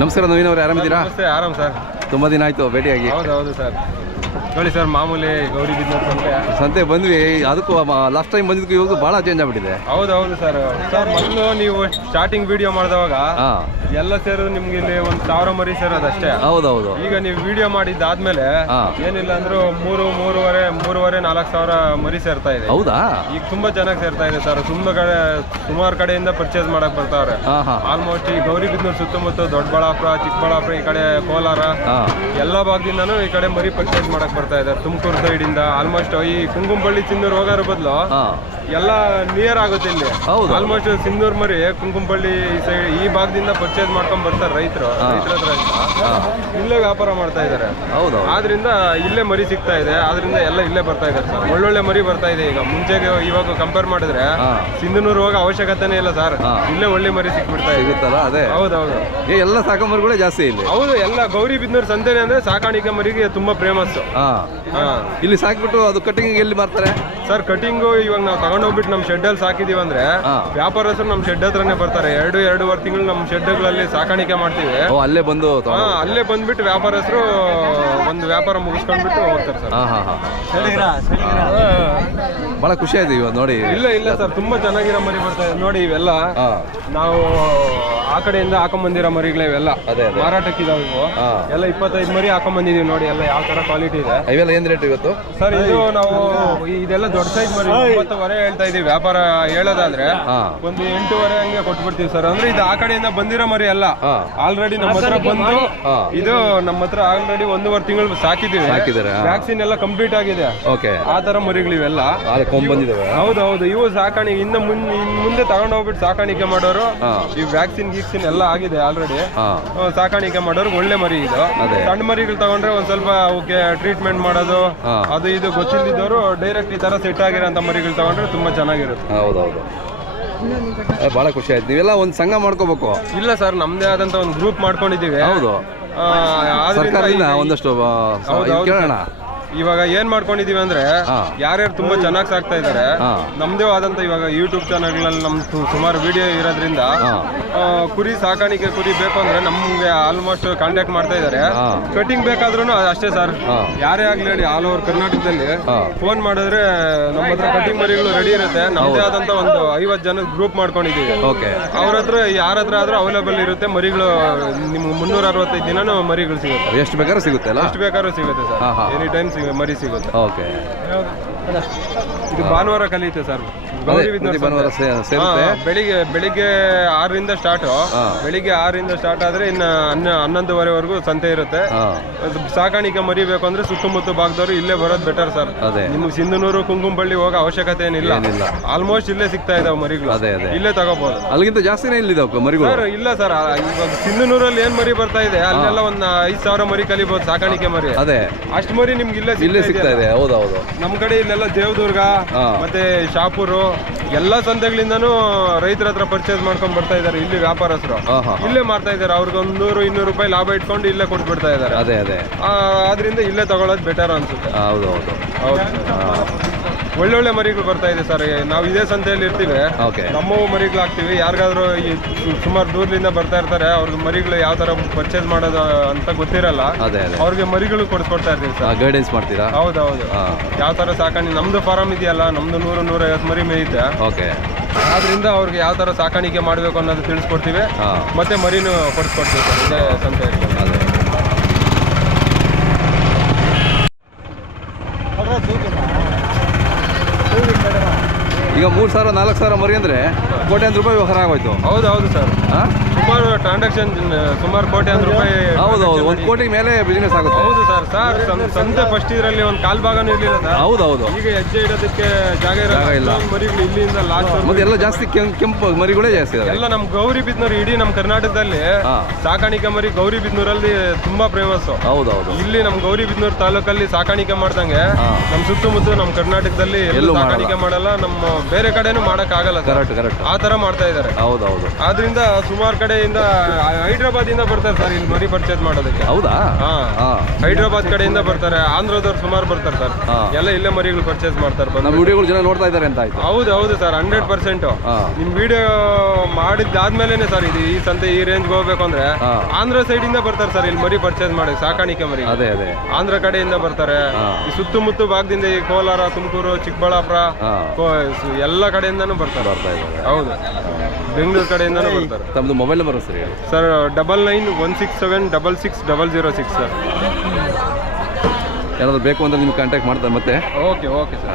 ನಮಸ್ಕಾರ ನವೀನ್ ಅವ್ರೆ, ಆರಾಮಿದ್ದೀರಾ? ನಮಸ್ತೆ, ಆರಾಮ್ ಸರ್. ತುಂಬ ದಿನ ಆಯಿತು ಭೇಟಿಯಾಗಿ. ಹೌದು ಸರ್. ನೋಡಿ ಸರ್, ಮಾಮೂಲಿ ಗೌರಿಬಿದನೂರು ಸಂತೆ ಬಂದ್ವಿ. ಅದಕ್ಕೂ ಲಾಸ್ಟ್ ಟೈಮ್ ಬಂದಿದ್ದಕ್ಕೂ ಇವಾಗ ಭಾಳ ಚೇಂಜ್ ಆಗ್ಬಿಟ್ಟಿದೆ. ಹೌದು ಸರ್. ಮೊದಲು ನೀವು ಸ್ಟಾರ್ಟಿಂಗ್ ವಿಡಿಯೋ ಮಾಡಿದವಾಗ ಎಲ್ಲ ಸೇರೋದು ನಿಮ್ಗೆ ಇಲ್ಲಿ 1000 ಮರಿ ಸೇರೋದು ಅಷ್ಟೇ. ಹೌದೌದು. ಈಗ ನೀವು ವಿಡಿಯೋ ಮಾಡಿದ್ದಾದ್ಮೇಲೆ ಏನಿಲ್ಲ ಅಂದ್ರೂ 3,500-4,000 ಮರಿ ಸೇರ್ತಾ ಇದೆ. ಹೌದಾ? ಈಗ ತುಂಬಾ ಚೆನ್ನಾಗಿ ಸೇರ್ತಾ ಇದೆ ಸರ್. ಸುಮಾರು ಕಡೆಯಿಂದ ಪರ್ಚೇಸ್ ಮಾಡಕ್ ಬರ್ತಾವ್ರೆ. ಆಲ್ಮೋಸ್ಟ್ ಈ ಗೌರಿಬಿದನೂರು ಸುತ್ತಮುತ್ತ ದೊಡ್ಡಬಳ್ಳಾಪುರ, ಚಿಕ್ಕಬಳ್ಳಾಪುರ, ಈ ಕಡೆ ಕೋಲಾರ ಎಲ್ಲ ಭಾಗದಿಂದನೂ ಈ ಕಡೆ ಮರಿ ಪರ್ಚೇಸ್ ಮಾಡಕ್ ಬರ್ತಾ ಇದ್ದಾರೆ. ತುಮಕೂರು ಸೈಡ್ ಇಂದ ಆಲ್ಮೋಸ್ಟ್ ಈ ಕುಂಕುಂಬಳ್ಳಿ, ಸಿಂಧೂರು ಹೋಗೋರ ಬದಲು ಎಲ್ಲ ನಿಯರ್ ಆಗುತ್ತೆ ಇಲ್ಲಿ. ಆಲ್ಮೋಸ್ಟ್ ಸಿಂಧೂರು ಮರಿ ಕುಂಕುಂಬಳ್ಳಿ ಸೈಡ್ ಈ ಭಾಗದಿಂದ ಪರ್ಚೇಸ್ ಮಾಡ್ಕೊಂಡ್ ಬರ್ತಾರೆ ರೈತರ ಹತ್ರ. ಇಲ್ಲೇ ವ್ಯಾಪಾರ ಮಾಡ್ತಾ ಇದ್ದಾರೆ. ಆದ್ರಿಂದ ಇಲ್ಲೇ ಮರಿ ಸಿಗ್ತಾ ಇದೆ. ಆದ್ರಿಂದ ಎಲ್ಲ ಇಲ್ಲೇ ಬರ್ತಾ ಇದ್ದಾರೆ ಸರ್. ಒಳ್ಳೊಳ್ಳೆ ಮರಿ ಬರ್ತಾ ಇದೆ. ಈಗ ಮುಂಚೆಗೆ ಇವಾಗ ಕಂಪೇರ್ ಮಾಡಿದ್ರೆ ಸಿಂಧನೂರು ಹೋಗೋ ಅವಶ್ಯಕತೆನೇ ಇಲ್ಲ ಸರ್. ಇಲ್ಲೇ ಒಳ್ಳೆ ಮರಿ ಸಿಕ್ಬಿಡ್ತಾ ಇದೆ. ಅದೇ ಹೌದೌದು. ಎಲ್ಲ ಸಾಕಂಬರಿಗಳೇ ಜಾಸ್ತಿ ಇಲ್ಲಿ. ಹೌದು, ಎಲ್ಲ ಗೌರಿಬಿದನೂರು ಸಂತೆನೆ ಅಂದ್ರೆ ಸಾಕಾಣಿಕೆ ಮರಿಗೆ ತುಂಬಾ ಫೇಮಸ್. ಇಲ್ಲಿ ಸಾಕ್ಬಿಟ್ಟು ಅದು ಕಟಿಂಗ್ ಎಲ್ಲಿ ಮಾಡ್ತಾರೆ ಸರ್? ಕಟಿಂಗು ಇವಾಗ ನಾವು ತಗೊಂಡೋಗ್ಬಿಟ್ಟು ನಮ್ಮ ಶೆಡ್ ಅಲ್ಲಿ ಸಾಕಿದೀವಿ ಅಂದ್ರೆ ವ್ಯಾಪಾರಸ್ಥರು ನಮ್ಮ ಶೆಡ್ ಹತ್ರನೇ ಬರ್ತಾರೆ. 2-2.5 ತಿಂಗಳು ನಮ್ಮ ಶೆಡ್ಗಳಲ್ಲಿ ಸಾಕಾಣಿಕೆ ಮಾಡ್ತೀವಿ. ಅಲ್ಲೇ ಬಂದ್ಬಿಟ್ಟು ವ್ಯಾಪಾರಸ್ಥರು ಒಂದು ವ್ಯಾಪಾರ ಮುಗಿಸ್ಕೊಂಡ್ಬಿಟ್ಟು ಹೋಗ್ತಾರೆ ಸರ್. ಬಹಳ ಖುಷಿ ಆಯ್ತು ಇವತ್ತು ನೋಡಿ. ಇಲ್ಲ ಸರ್, ತುಂಬಾ ಚೆನ್ನಾಗಿರೋ ಮರಿ ಬರ್ತಾ ಇದೆ ನೋಡಿ. ಇವೆಲ್ಲ ನಾವು ಆ ಕಡೆಯಿಂದ ಹಾಕೊಂಡ್ಬಂದಿರೋ ಮರಿಗಳೇ ಇವೆಲ್ಲ. ಮಾರಾಟಕ್ಕಿದಾವೆ ಇವು ಎಲ್ಲ. 25 ಮರಿ ಹಾಕೊಂಡ್ಬಂದಿದೀವಿ ನೋಡಿ. ಎಲ್ಲ ಯಾವ ತರ ಕ್ವಾಲಿಟಿ ಇದೆ. ಇವೆಲ್ಲ ಏನ್ ರೇಟ್ ಇವತ್ತು ಸರ್? ಇದು ನಾವು ಇದೆಲ್ಲ ದೊಡ್ಡ ಸೈಜ್ ಮರಿ 9.5 ಹೇಳ್ತಾ ಇದೀವಿ. ವ್ಯಾಪಾರ ಹೇಳೋದಾದ್ರೆ ಒಂದು 8.5 ಹಂಗೆ ಕೊಟ್ಬಿಡ್ತೀವಿ ಸರ್. ಅಂದ್ರೆ ಇದು ಆ ಕಡೆಯಿಂದ ಬಂದಿರೋ ಮರಿ ಅಲ್ಲ. ಆಲ್ರೆಡಿ ನಮ್ಮ ಹತ್ರ ಬಂದು ಇದು ನಮ್ಮ ಹತ್ರ ಆಲ್ರೆಡಿ 1.5 ತಿಂಗಳು ಸಾಕಿದೀವಿ. ವ್ಯಾಕ್ಸಿನ್ ಎಲ್ಲ ಕಂಪ್ಲೀಟ್ ಆಗಿದೆ. ಆ ತರ ಮರಿಗಳಿವೆಲ್ಲ ಹೌದು. ಇವು ಸಾಕಾಣಿಕೆ ಇನ್ನು ಮುಂದೆ ತಗೊಂಡೋಗ್ಬಿಟ್ಟು ಸಾಕಾಣಿಕೆ ಮಾಡೋರು ಈ ವ್ಯಾಕ್ಸಿನ್ ಎಲ್ಲ ಆಗಿದೆ ಆಲ್ರೆಡಿ. ಸಾಕಾಣಿಕೆ ಮಾಡೋರು ಒಳ್ಳೆ ಮರಿ ಇದು. ಸಣ್ಣ ಮರಿಗಳು ತಗೊಂಡ್ರೆ ಒಂದ್ ಸ್ವಲ್ಪ ಅವಕ್ಕೆ ಟ್ರೀಟ್ಮೆಂಟ್ ಮಾಡೋದು ಅದು ಇದು ಗೊತ್ತಿಲ್ಲದವರು ಡೈರೆಕ್ಟ್ ಈ ತರ ಸೆಟ್ ಆಗಿರೋ ಮರಿಗಳು ತಗೊಂಡ್ರೆ ತುಂಬಾ ಚೆನ್ನಾಗಿರುತ್ತೆ. ಹೌದೌದು, ಬಹಳ ಖುಷಿ ಆಯ್ತು. ನೀವೆಲ್ಲ ಒಂದ್ ಸಂಘ ಮಾಡ್ಕೋಬೇಕು. ಇಲ್ಲ ಸರ್, ನಮ್ದೇ ಆದಂತ ಒಂದು ಗ್ರೂಪ್ ಮಾಡ್ಕೊಂಡಿದೀವಿ. ಹೌದು, ಒಂದಷ್ಟು ಕೇಳೋಣ. ಇವಾಗ ಏನ್ ಮಾಡ್ಕೊಂಡಿದೀವಿ ಅಂದ್ರೆ ಯಾರ್ಯಾರು ತುಂಬಾ ಚೆನ್ನಾಗಿ ಸಾಕ್ತಾ ಇದಾರೆ, ನಮ್ದೇ ಆದಂತ ಇವಾಗ ಯೂಟ್ಯೂಬ್ ಚಾನಲ್ಗಳಲ್ಲಿ ನಮ್ ಸುಮಾರು ವಿಡಿಯೋ ಇರೋದ್ರಿಂದ ಕುರಿ ಸಾಕಾಣಿಕೆ ಕುರಿ ಬೇಕು ಅಂದ್ರೆ ನಮ್ಗೆ ಆಲ್ಮೋಸ್ಟ್ ಕಾಂಟ್ಯಾಕ್ಟ್ ಮಾಡ್ತಾ ಇದಾರೆ. ಕಟಿಂಗ್ ಬೇಕಾದ್ರೂ ಅಷ್ಟೇ ಸರ್. ಯಾರೇ ಆಗ್ಲಿ ಹೇಳಿ, ಆಲ್ ಓವರ್ ಕರ್ನಾಟಕದಲ್ಲಿ ಫೋನ್ ಮಾಡಿದ್ರೆ ನಮ್ಮ ಹತ್ರ ಕಟಿಂಗ್ ಮರಿಗಳು ರೆಡಿ ಇರುತ್ತೆ. ನಮ್ದೇ ಆದಂತ ಒಂದು 50 ಜನ ಗ್ರೂಪ್ ಮಾಡ್ಕೊಂಡಿದೀವಿ. ಅವ್ರ ಹತ್ರ ಯಾರ ಹತ್ರ ಆದ್ರೂ ಅವೈಲೇಬಲ್ ಇರುತ್ತೆ ಮರಿಗಳು. ನಿಮ್ಗೆ 365 ದಿನನೂ ಮರಿಗಳು ಸಿಗುತ್ತೆ. ಎಷ್ಟು ಬೇಕಾದ್ರೂ ಸಿಗುತ್ತೆ ಸರ್. ಎನಿ ಟೈಮ್ ಮರಿ ಸಿಗುತ್ತೆ. ಇದು ಭಾನುವಾರ ಕಲಿಯುತ್ತೆ ಸರ್. ಬೆಳಿಗ್ಗೆ 6ರಿಂದ ಸ್ಟಾರ್ಟ್. ಬೆಳಿಗ್ಗೆ 6ರಿಂದ ಸ್ಟಾರ್ಟ್ ಆದ್ರೆ ಇನ್ನು 11:30ವರೆಗೂ ಸಂತೆ ಇರುತ್ತೆ. ಸಾಕಾಣಿಕೆ ಮರಿಬೇಕು ಅಂದ್ರೆ ಸುತ್ತಮುತ್ತ ಭಾಗದವರು ಇಲ್ಲೇ ಬರೋದು ಬೆಟರ್ ಸರ್. ನಿಮ್ಗೆ ಸಿಂಧನೂರು, ಕುಂಕುಂಬಳ್ಳಿ ಹೋಗೋ ಅವಶ್ಯಕತೆ ಏನಿಲ್ಲ. ಆಲ್ಮೋಸ್ಟ್ ಇಲ್ಲೇ ಸಿಗ್ತಾ ಇದಾವೆ ಮರಿಗಳು. ಇಲ್ಲೇ ತಗೋಬಹುದು. ಅಲ್ಲಿಗಿಂತ ಜಾಸ್ತಿನೇ ಇಲ್ಲಿದಾವೆ ಮರಿಗಳು ಸರ್. ಇಲ್ಲ ಸರ್, ಇವಾಗ ಸಿಂಧನೂರಲ್ಲಿ ಏನ್ ಮರಿ ಬರ್ತಾ ಇದೆ ಅಲ್ಲೆಲ್ಲ ಒಂದ್ 5,000 ಮರಿ ಕಲಿಬಹುದು ಸಾಕಾಣಿಕೆ ಮರಿ. ಅಷ್ಟು ಮರಿ ನಿಮ್ಗೆ ಇಲ್ಲೇ ಸಿಗ್ತಾ ಇದೆ. ಹೌದೌದು. ನಮ್ ಕಡೆ ಇಲ್ಲೆಲ್ಲ ದೇವದುರ್ಗ ಮತ್ತೆ ಶಾಪುರು ಎಲ್ಲಾ ಸಂತೆಗಳಿಂದಾನು ರೈತರ ಹತ್ರ ಪರ್ಚೇಸ್ ಮಾಡ್ಕೊಂಡ್ ಬರ್ತಾ ಇದಾರೆ. ಇಲ್ಲಿ ವ್ಯಾಪಾರಸ್ಥರು ಇಲ್ಲೇ ಮಾರ್ತಾ ಇದಾರೆ. ಅವ್ರಿಗೆ 100-200 ರೂಪಾಯಿ ಲಾಭ ಇಟ್ಕೊಂಡು ಇಲ್ಲೇ ಕೊಟ್ಬಿಡ್ತಾ ಇದಾರೆ. ಆದ್ರಿಂದ ಇಲ್ಲೇ ತಗೊಳ್ಳೋದು ಬೆಟರ್ ಅನ್ಸುತ್ತೆ. ಹೌದು. ಒಳ್ಳೊಳ್ಳೆ ಮರಿಗಳು ಬರ್ತಾ ಇದೆ ಸರ್. ನಾವು ಇದೇ ಸಂತೆಯಲ್ಲಿ ಇರ್ತೀವಿ. ನಮ್ಮವು ಮರಿಗಳು ಹಾಕ್ತಿವಿ. ಯಾರಿಗಾದ್ರೂ ಈ ಸುಮಾರು ದೂರದಿಂದ ಬರ್ತಾ ಇರ್ತಾರೆ, ಅವ್ರಿಗೆ ಮರಿಗಳು ಯಾವ ತರ ಪರ್ಚೇಸ್ ಮಾಡೋದು ಅಂತ ಗೊತ್ತಿರಲ್ಲ. ಅವ್ರಿಗೆ ಮರಿಗಳು ಕೊಡ್ತಾ ಇರ್ತೀವಿ ಸರ್. ಗೈಡೆನ್ಸ್ ಮಾಡ್ತೀರಾ? ಹೌದೌದು. ಯಾವ ತರ ಸಾಕಾಣಿಕೆ ನಮ್ದು ಫಾರಂ ಇದೆಯಲ್ಲ, ನಮ್ದು 100-150 ಮರಿ ಮೇಯುತ್ತೆ. ಆದ್ರಿಂದ ಅವ್ರಿಗೆ ಯಾವ ತರ ಸಾಕಾಣಿಕೆ ಮಾಡ್ಬೇಕು ಅನ್ನೋದು ತಿಳಿಸ್ಕೊಡ್ತೀವಿ. ಮತ್ತೆ ಮರಿನೂ ಕೊಡ್ಸ್ಕೊಡ್ತೀವಿ ಸರ್ ಇದೇ ಸಂತೆಯಲ್ಲಿ. ಈಗ 3,000-4,000 ಮರಿ ಅಂದ್ರೆ ಕೋಟ್ಯಾಂತರ ರೂಪಾಯಿ ವ್ಯವಹಾರ ಆಗೋಯ್ತು. ಹೌದು ಸರ್. ಸುಮಾರು ಟ್ರಾನ್ಸಾಕ್ಷನ್, ಸುಮಾರು ಕೋಟ್ಯಾಂತರ ರೂಪಾಯಿ. ಹೌದು, 1 ಕೋಟಿ ಮೇಲೆ ಬಿಸಿನೆಸ್ ಆಗುತ್ತೆ. ಹೌದು ಸರ್. ಸಂತೆ ಫಸ್ಟ್ ಇದರಲ್ಲಿ ಒಂದು ಕಾಲ್ ಭಾಗನೂ ಇರಲಿಲ್ಲ ಸರ್. ಹೌದು. ಈಗ ಹೆಜ್ಜೆ ಇಡೋದಕ್ಕೆ ಜಾಗ ಇಲ್ಲ. ಮರಿಗಳು ಇಲ್ಲಿಂದ ಲಾಸ್ಟ್ ಮತ್ತೆ ಎಲ್ಲ ಜಾಸ್ತಿ ಕೆಂಪು ಮರಿಗಳೇ ಜಾಸ್ತಿ ಇದೆ. ಎಲ್ಲ ನಮ್ಮ ಗೌರಿಬಿದನೂರು, ಇಡೀ ನಮ್ಮ ಕರ್ನಾಟಕದಲ್ಲಿ ಸಾಕಾಣಿಕೆ ಮರಿ ಗೌರಿಬಿದನೂರಲ್ಲಿ ತುಂಬಾ ಫೇಮಸ್. ಹೌದೌದು. ಇಲ್ಲಿ ನಮ್ಮ ಗೌರಿಬಿದನೂರು ತಾಲೂಕಲ್ಲಿ ಸಾಕಾಣಿಕೆ ಮಾಡ್ದಂಗೆ ನಮ್ಮ ಸುತ್ತಮುತ್ತ ನಮ್ಮ ಕರ್ನಾಟಕದಲ್ಲಿ ಎಲ್ಲೂ ಸಾಕಾಣಿಕೆ ಮಾಡಲ್ಲ. ನಮ್ಮ ಬೇರೆ ಕಡೆನೂ ಮಾಡಕ್ ಆಗಲ್ಲ. ಕರೆಕ್ಟ್. ಆ ತರ ಮಾಡ್ತಾ ಇದಾರೆ. ಹೌದೌದು. ಆದ್ರಿಂದ ಸುಮಾರು ಕಡೆ ಕಡೆಯಿಂದ ಹೈದ್ರಾಬಾದಿಂದ ಬರ್ತಾರೆ ಸರ್ ಇಲ್ಲಿ ಮರಿ ಪರ್ಚೇಸ್ ಮಾಡೋದಕ್ಕೆ. ಹೌದಾ? ಹಾ, ಹೈದ್ರಾಬಾದ್ ಕಡೆಯಿಂದ ಬರ್ತಾರೆ, ಆಂಧ್ರದವ್ರು ಸುಮಾರು ಬರ್ತಾರೆ ಸರ್. ಎಲ್ಲ ಇಲ್ಲೇ ಮರಿಗಳು ಪರ್ಚೇಸ್ ಮಾಡ್ತಾರೆ. ನಮ್ಮ ವಿಡಿಯೋಗಳು ಜನ ನೋಡ್ತಾ ಇದ್ದಾರೆ ಅಂತ ಆಯ್ತು. ಹೌದು ಹೌದು ಸರ್, 100%. ನಿಮ್ ವಿಡಿಯೋ ಮಾಡಿದ್ದಾದ್ಮೇಲೆ ಸರ್ ಇದು ಈ ಸಂತೆ ಈ ರೇಂಜ್ ಹೋಗ್ಬೇಕು ಅಂದ್ರೆ ಆಂಧ್ರ ಸೈಡ್ ಇಂದ ಬರ್ತಾರೆ ಸರ್ ಇಲ್ಲಿ ಮರಿ ಪರ್ಚೇಸ್ ಮಾಡಿ, ಸಾಕಾಣಿಕೆ ಮರಿ. ಅದೇ ಅದೇ ಆಂಧ್ರ ಕಡೆಯಿಂದ ಬರ್ತಾರೆ, ಈ ಸುತ್ತಮುತ್ತ ಭಾಗದಿಂದ ಈ ಕೋಲಾರ, ತುಮಕೂರು, ಚಿಕ್ಕಬಳ್ಳಾಪುರ ಎಲ್ಲ ಕಡೆಯಿಂದಾನು ಬರ್ತಾರೆ. ಹೌದು, ಬೆಂಗಳೂರು ಕಡೆಯಿಂದಾನು ಬರ್ತಾರೆ. ತಮ್ಮದು ಮೊಬೈಲ್ ನಂಬರ್ ಸರ್ ಹೇಳಿ ಸರ್. 9916766006 ಸರ್. ಏನಾದ್ರು ಬೇಕು ಅಂದ್ರೆ ನಿಮ್ಗೆ ಕಾಂಟ್ಯಾಕ್ಟ್ ಮಾಡ್ತಾರೆ ಮತ್ತೆ. Okay okay sir.